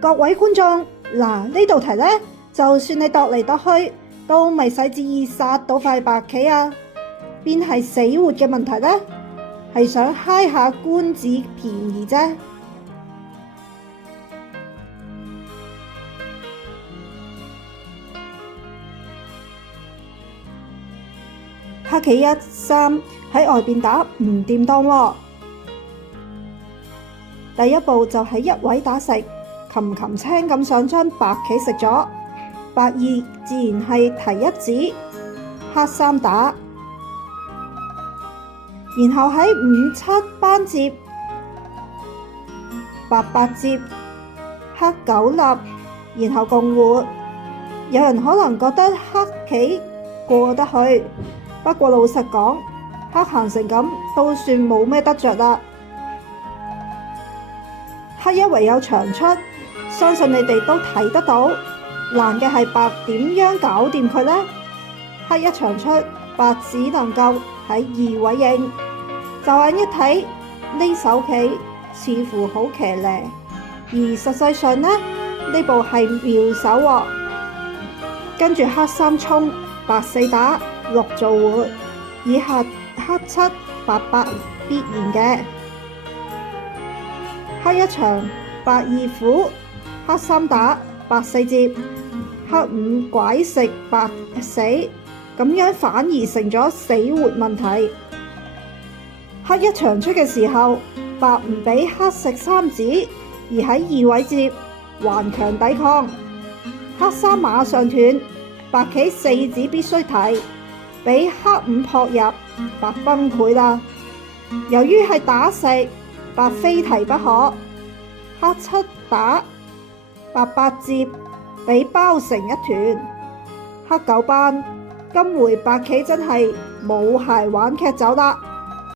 各位觀眾，嗱，呢道題呢，就算你度嚟度去，都未使旨意殺到塊白棋啊，邊係死活嘅問題呢？係想揩下官子便宜啫。黑棋1、3喺外邊打唔掂當喎。第一步就係一位打食，擒擒青咁想將白棋食咗。白2自然係提1子，黑3打，然後喺5、7班接，白8接，黑9立，然後共活。有人可能覺得黑棋過得去，不過老實講，黑行成咁都算冇咩得着啦。黑1唯有長出，相信你哋都睇得到。難嘅係白點樣搞掂佢呢？黑1長出，白只能夠喺2位應。就眼一睇，呢手棋似乎好騎呢，而實際上呢步係妙手喎。跟住黑3衝，白4打6做活，以下黑7、白8必然嘅。黑1長，白2虎，黑3打，白4接，黑5拐食，白死，咁樣反而成咗死活問題。黑1長出嘅時候，白唔俾黑食3子，而喺2位接，頑強抵抗。黑3馬上斷，白棋4子必須提，俾黑5撲入，白崩潰啦。由於係打食，白非提不可。黑7打，白8接，俾包成一團。黑9班，今回白棋真係冇鞋玩劇走啦。